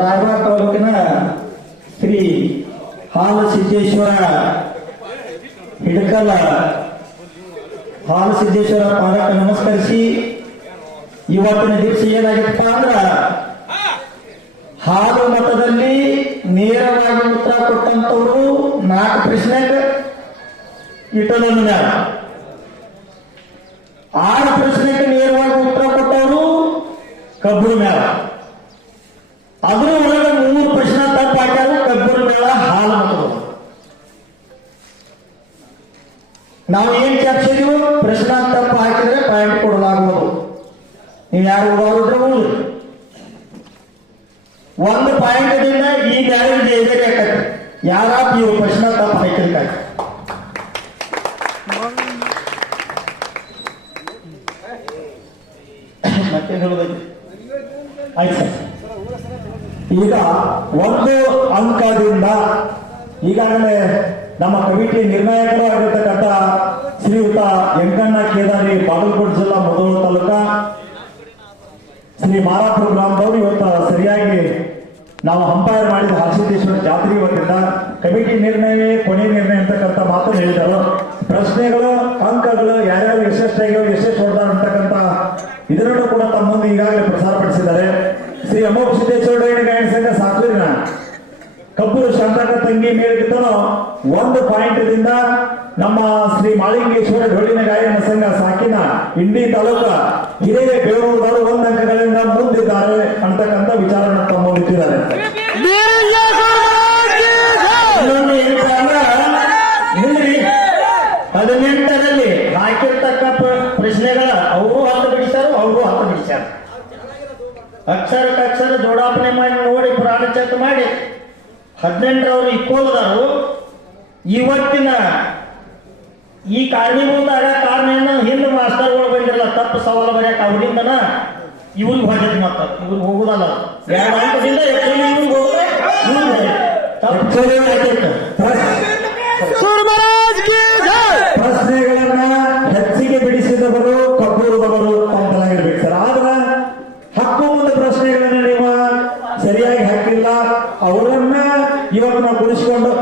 ರಾಯಬಾಗ ತಾಲೂಕಿನ ಶ್ರೀ ಹಾಲಸಿದ್ದೇಶ್ವರ ಹಿಡಕಲ ಹಾಲಸಿದ್ದೇಶ್ವರ ಪಾದಕ್ಕೆ ನಮಸ್ಕರಿಸಿ ಇವತ್ತಿನ ದಿವಸ ಏನಾಗಿತ್ತಪ್ಪ ಅಂದ್ರ ಹಾಲು ಮತದಲ್ಲಿ ನೇರವಾಗಿ ಉತ್ತರ ಕೊಟ್ಟಂತವರು 4 ಪ್ರಶ್ನೆಗೆ ಇಟ್ಟದನ್ನ 6 ಪ್ರಶ್ನೆಗೆ ನೇರವಾಗಿ ಉತ್ತರ ಕೊಟ್ಟವರು ಕಬ್ಬೂರು ಮೇಳ. ಅದ್ರ ಒಳಗೆ 3 ಪ್ರಶ್ನೆ ತಪ್ಪು ಹಾಕ್ಯಾರ. ಕಬ್ಬೂರು ಮೇಳ ಹಾಲು ಮತಗಳು. ನಾವು ಏನ್ ಚರ್ಚಿಸಿದ್ವು, ಪ್ರಶ್ನೆ ತಪ್ಪು ಹಾಕಿದ್ರೆ ಪಾಯಿಂಟ್ ಕೊಡಲಾಗುವುದು. ನೀವು ಯಾರು ಓಡಾಡಿದ್ರೆ ಓದು. 1 ಪಾಯಿಂಟ್ದಿಂದ ಈ ನ್ಯಾಯ ಜಯಬೇಕಾಗ್ತದೆ. ಯಾರಾಪ್ ಇವು ಪ್ರಶ್ನೆ ತಪ್ಪು ಹಾಕಿರ್ತಾರೆ. ಮತ್ತೆ ಹೇಳೋದೈತಿ. ಆಯ್ತು ಸರ್. ಈಗ 1 ಅಂಕದಿಂದ ಈಗಾಗಲೇ ನಮ್ಮ ಕಮಿಟಿ ನಿರ್ಣಾಯಕರು ಆಗಿರ್ತಕ್ಕಂಥ ಶ್ರೀಯುತ ಯಂಕಣ್ಣ ಕೇದಾರಿ, ಬಾಗಲಕೋಟೆ ಜಿಲ್ಲಾ ಮುಧೋಳ ತಾಲೂಕ, ಶ್ರೀ ಮಾರಾಪುರ ಗ್ರಾಮದವರು ಇವತ್ತು ಸರಿಯಾಗಿ ನಾವು ಅಂಪೈರ್ ಮಾಡಿದ ಹಾಲಸಿದ್ದೇಶ್ವರ ಜಾತ್ರೆ ಇವತ್ತಿಂದ ಕಮಿಟಿ ನಿರ್ಣಯವೇ ಕೊನೆ ನಿರ್ಣಯ ಅಂತಕ್ಕಂಥ ಮಾತನ್ನು ಹೇಳಿದರು. ಪ್ರಶ್ನೆಗಳು, ಅಂಕಗಳು ಯಾರ್ಯಾರು ಯಶಸ್ಸಾಗಿರೋ ಯಶಸ್ಸು ಹೊಡೆದಾರ ಅಂತಕ್ಕಂಥ ಇದರಲ್ಲೂ ಕೂಡ ತಮ್ಮ ಮುಂದೆ ಈಗಾಗಲೇ ಪ್ರಸಾರಪಡಿಸಿದ್ದಾರೆ. ಶ್ರೀ ಅಮೋಘ ಸಿದ್ದೇಶ್ವರ ಗಾಯನ ಸಂಘ ಸಾಕೂರಿನ ಕಬ್ಬೂರು ಶಾಂತಕ ತಂಗಿ ಮೇಲಿದ್ದನು 1 ಪಾಯಿಂಟ್ದಿಂದ ನಮ್ಮ ಶ್ರೀ ಮಾಳಿಂಗೇಶ್ವರ ಢೋಳಿನ ಗಾಯನ ಸಂಘ ಸಾಕಿನ ಇಂಡಿ ತಾಲೂಕ ಹಿರಿಯ ಬೇರೂರವರು 1 ಅಂಕಗಳಿಂದ ಮುಂದಿದ್ದಾರೆ ಅಂತಕ್ಕಂಥ ವಿಚಾರವನ್ನು ತಮ್ಮ ಮುಂದಿಟ್ಟಿದ್ದಾರೆ. 18ರಲ್ಲಿ ಹಾಕಿರ್ತಕ್ಕ ಪ್ರಶ್ನೆಗಳ ಅವರು 10 ಬಿಡಿಸ್ಯಾರ, ಅವರು 10 ಬಿಡಿಸ್ಯಾರ. ಅಕ್ಷರಕ್ಕಕ್ಷರ ಜೋಡಾಪಣೆ ಮಾಡಿ ನೋಡಿ ಪ್ರಾಣ ಚೆಕ್ ಮಾಡಿ 18ರವರು ಇಕ್ಕೋದಾರು. ಇವತ್ತಿನ ಈ ಕಾರಣೀಭೂತ ಕಾರಣ ಹಿಂದೆ ಮಾಸ್ತರ್ಗಳು ಬಂದಿರಲ್ಲ, ತಪ್ಪು ಸವಾಲು ಬರೆಯಕ ಅವರಿಂದನ ಇವ್ರಿಗೆ ಹೋಗಿದ್ ಮಾತಾಡ ಇವ್ರಿಗೆ ಹೋಗುದಲ್ಲ. 2 ಅಂಕದಿಂದ ಪ್ರಶ್ನೆಗಳನ್ನ ಹೆಚ್ಚಿಗೆ ಬಿಡಿಸಿದವರು ಕಬ್ಬೂರದವರು ಅಂತಲಾಗಿರ್ಬೇಕು ಸರ್. ಆದ್ರ ಹಕ್ಕು ಒಂದು ಪ್ರಶ್ನೆಗಳನ್ನ ನೀವು ಸರಿಯಾಗಿ ಹಾಕಿಲ್ಲ, ಅವರನ್ನ ಇವತ್ತು ನಾವು ಕುಡಿಸ್ಕೊಂಡು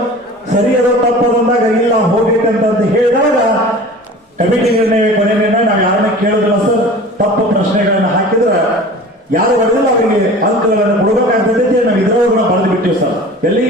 ಸರಿಯಾದ ತಪ್ಪು ಬಂದಾಗ ಇಲ್ಲ ಹೋಗ್ಬೇಕಂತ ಹೇಳಿದಾಗ ಕಮಿಟಿ ನಿರ್ಣಯ ಕೊನೆ ನಿರ್ಣಯ ನಾವು ಯಾರನ್ನ ಕೇಳೋದಿಲ್ಲ ಸರ್. ತಪ್ಪು ಪ್ರಶ್ನೆಗಳನ್ನ ಹಾಕಿದ್ರೆ ಯಾರು ಹೊಡೆದಿಲ್ಲ ಅವರಿಗೆ ಅಂಕಗಳನ್ನು ಕೊಡಬೇಕಾಗ್ತದೆ. ನಾವು ಇದರೊಳಗೆ ಬರೆದು ಬಿಟ್ಟಿವಿ ಸರ್. ಎಲ್ಲಿ